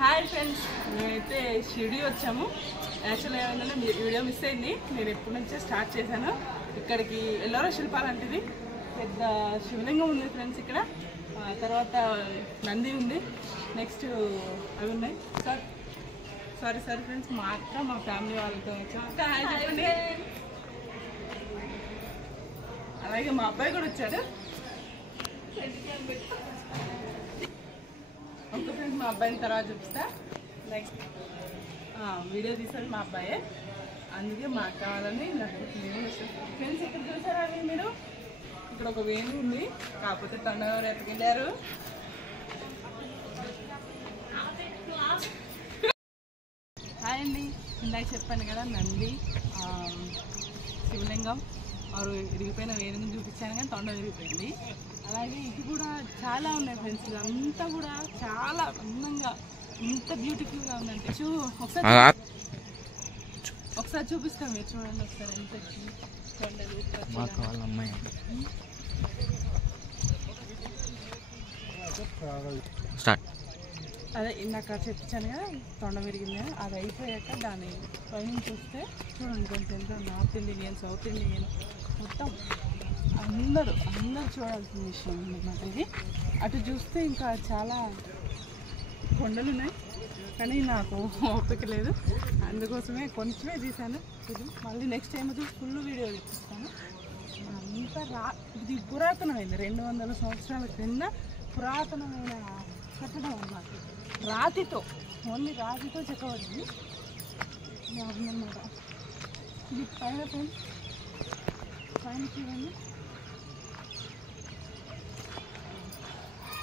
Hi friends, మేమైతే షిరిడి వచ్చాము. యాక్చువల్గా ఏమైందంటే వీడియో మిస్ అయింది. నేను ఎప్పటి నుంచే స్టార్ట్ చేశాను. ఇక్కడికి ఎల్లోరా శిల్పాలు అంటేది పెద్ద శివలింగం ఉంది ఫ్రెండ్స్. ఇక్కడ తర్వాత నంది ఉంది, నెక్స్ట్ అవి ఉన్నాయి. సారీ ఫ్రెండ్స్, మా అక్క మా ఫ్యామిలీ వాళ్ళతో వచ్చాము. అక్క హాయ్ చెప్పండి. అలాగే మా అబ్బాయి కూడా వచ్చాడు. ఓకే ఫ్రెండ్స్, మా అబ్బాయిని తర్వాత చూపిస్తా. నెక్స్ట్ వీడియో తీసాడు మా అబ్బాయే, అందుకే మాకు కావాలని నాకు ఫ్రెండ్స్. ఇక్కడ చూసారా అవి మీరు? ఇక్కడ ఒక వేణు ఉంది, కాకపోతే తొండగారు ఎత్తుకెళ్ళారు. హాయ్ అండి, ఇందాక చెప్పాను కదా నంది, శివలింగం, వారు ఇరిగిపోయిన వేణుని చూపించాను కానీ తొండ విరిగిపోయింది. అలాగే ఇది కూడా చాలా ఉన్నాయి ఫ్రెండ్స్. ఇదంతా కూడా చాలా అందంగా, ఇంత బ్యూటిఫుల్గా ఉందంటే ఒకసారి చూపిస్తాం. మీరు చూడండి ఒకసారి ఎంత అదే ఇందాక చెప్పించాను కదా తొండ విరిగింది. అది అయిపోయాక దాన్ని పైన చూస్తే చూడండి కొంచెం ఎంత నార్త్ ఇండియన్, సౌత్ ఇండియన్ మొత్తం అందరూ చూడాల్సిన విషయం అన్నమాట ఇది. అటు చూస్తే ఇంకా చాలా కొండలు ఉన్నాయి, కానీ నాకు ఓపిక లేదు, అందుకోసమే కొంచెమే తీసాను. ఇది మళ్ళీ నెక్స్ట్ టైం వచ్చి ఫుల్ వీడియో తీపిస్తాను. అంతా ఇది పురాతనమైంది, 200 సంవత్సరాల క్రింద పురాతనమైన కట్టడం అన్నమాట. రాతితో, ఓన్లీ రాతితో చెక్కబడింది అన్నమాట. ఇది పైన చూడండి,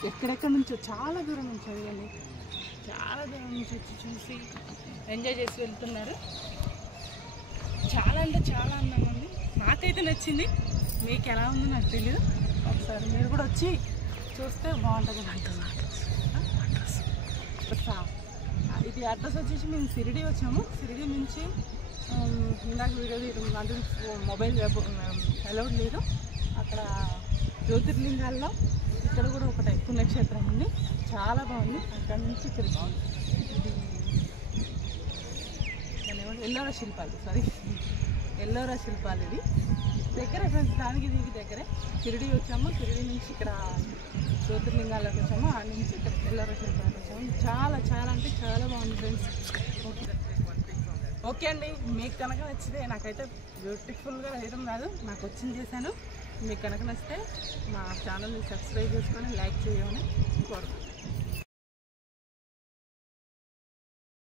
ఎక్కడెక్కడ నుంచో చాలా దూరం నుంచి అడిగండి, చాలా దూరం నుంచి వచ్చి చూసి ఎంజాయ్ చేసి వెళ్తున్నారు. చాలా అంటే చాలా అందంగా ఉంది, నాకైతే నచ్చింది. మీకు ఎలా ఉందో నాకు తెలియదు, ఒకసారి మీరు కూడా వచ్చి చూస్తే బాగుంటుంది అంటున్నాను. ఇది అడ్రస్ వచ్చేసి మేము షిరిడి వచ్చాము. షిరిడి నుంచి ఇందాక వీడియో తీయడం అంటే మొబైల్ అలౌడ్ లేదు. అక్కడ జ్యోతిర్లింగాల్లో ఇక్కడ కూడా ఒకటి పుణ్యక్షేత్రం ఉంది, చాలా బాగుంది. అక్కడ నుంచి ఇక్కడ ఎల్లోరా శిల్పాలు ఇది దగ్గరే ఫ్రెండ్స్, దానికి దీనికి దగ్గరే. షిరిడి వచ్చాము, షిరిడి నుంచి ఇక్కడ జ్యోతిర్లింగాలకు వచ్చాము, ఆ నుంచి ఇక్కడ ఎల్లోరా శిల్పాలకు వచ్చాము. చాలా చాలా అంటే చాలా బాగుంది ఫ్రెండ్స్. ఓకే అండి, మీకు కనుక నచ్చితే, నాకైతే బ్యూటిఫుల్గా వేయడం రాదు, నాకు వచ్చింది చేశాను. మీకు కనుక నచ్చితే మా ఛానల్ని సబ్స్క్రైబ్ చేసుకొని లైక్ చేయమని కోరుకుంటున్నాను.